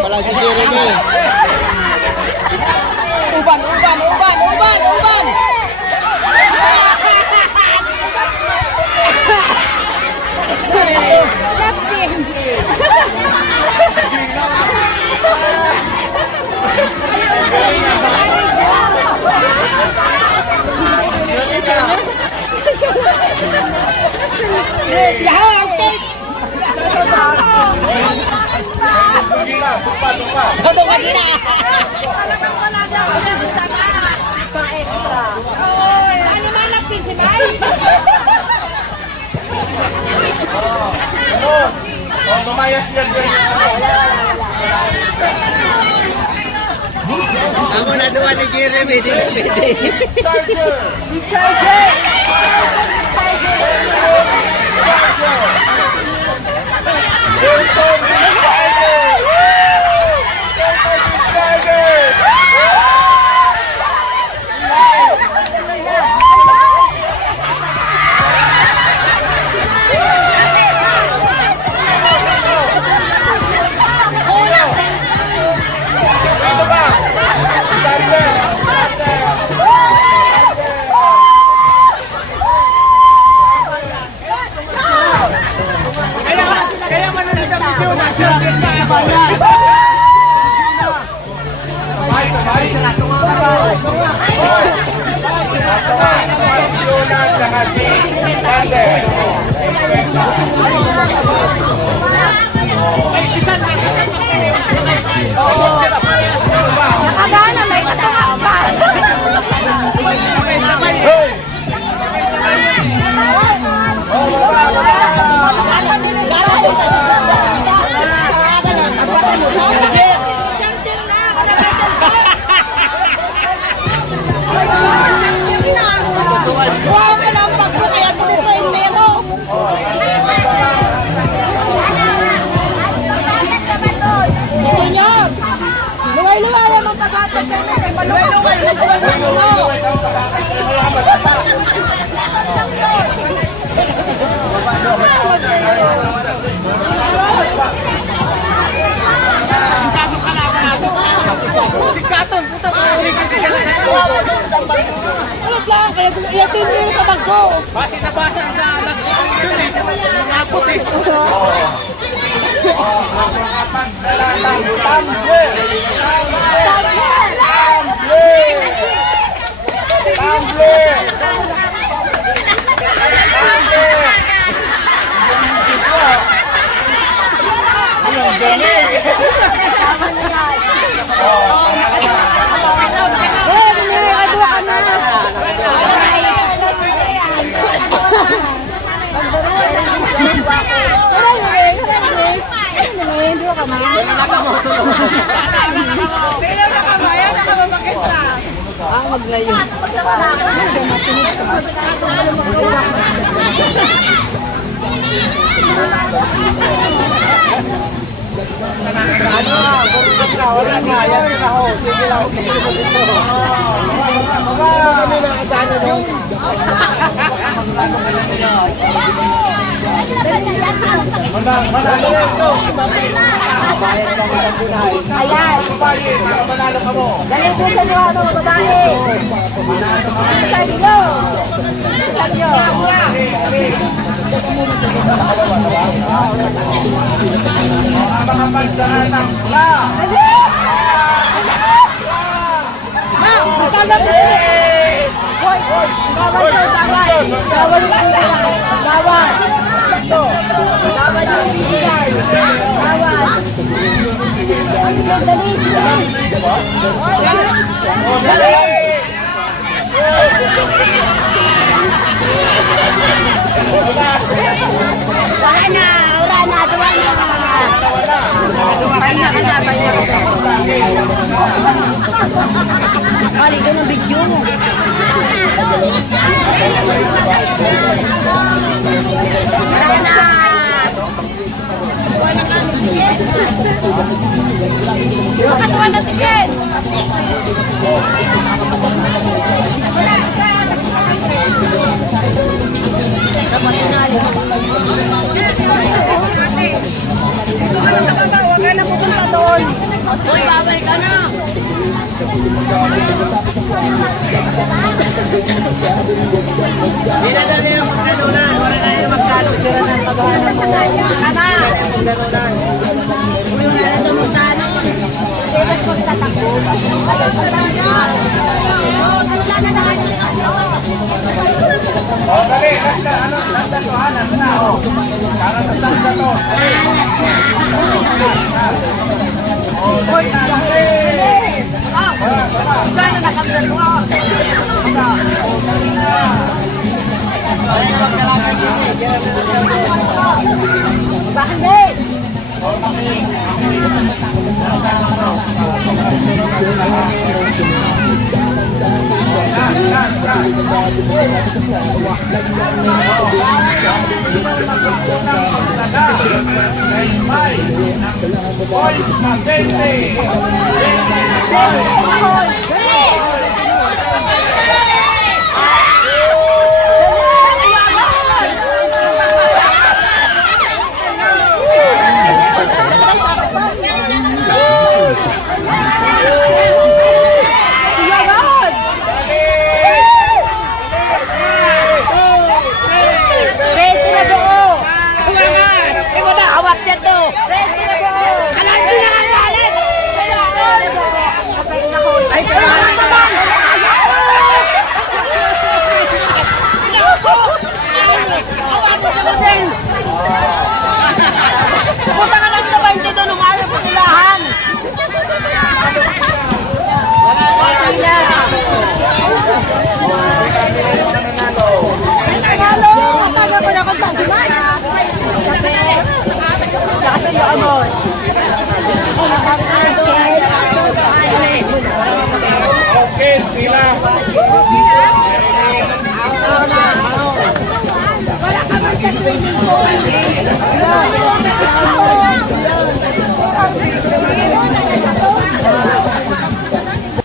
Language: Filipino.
Wala si Jeremy. Uban! Tutok ka din ah! Wala daw! Pa-extra! Ano malapin si Bay? Lumayas yan dyan. Amo na doon ni Jeremy. Charger! Nakagana, may katangang pa! Luway-luway ang pagkakot na may maluway-luway! Sikaton, puta mo. Ano lang, kaya iyatin nyo sa bago! Basi nabasa sa nag-yun eh. Nangapot eh. Ang maglayo. Ayan! Manalo ka mo! Galing po sa mga mga babae. Sa inyo. Sa inyo. Ang mga pansahan ng Bawal daw, bawal. Bawal basta. Bawal. Bawal yung bibigay. Bawal. Ano yung dali? Dali. Mali ka ng video mo. Wala na. Nakatuwa na si Ken. Dapat inalo. Dito ka na sa baba, huwag ka na pupunta doon. Uy, babay ka na. Hindi na lang yung magkanunan. Wala na yung magkano. Sira ng paghahanap mo. Tama. Magkanunan. Uy, wala na doon magkano. O, dali. Nasa to, ha? Nasa na, o. Para sa nasa to. Oy, nasa. Bakit? Boys, Magente!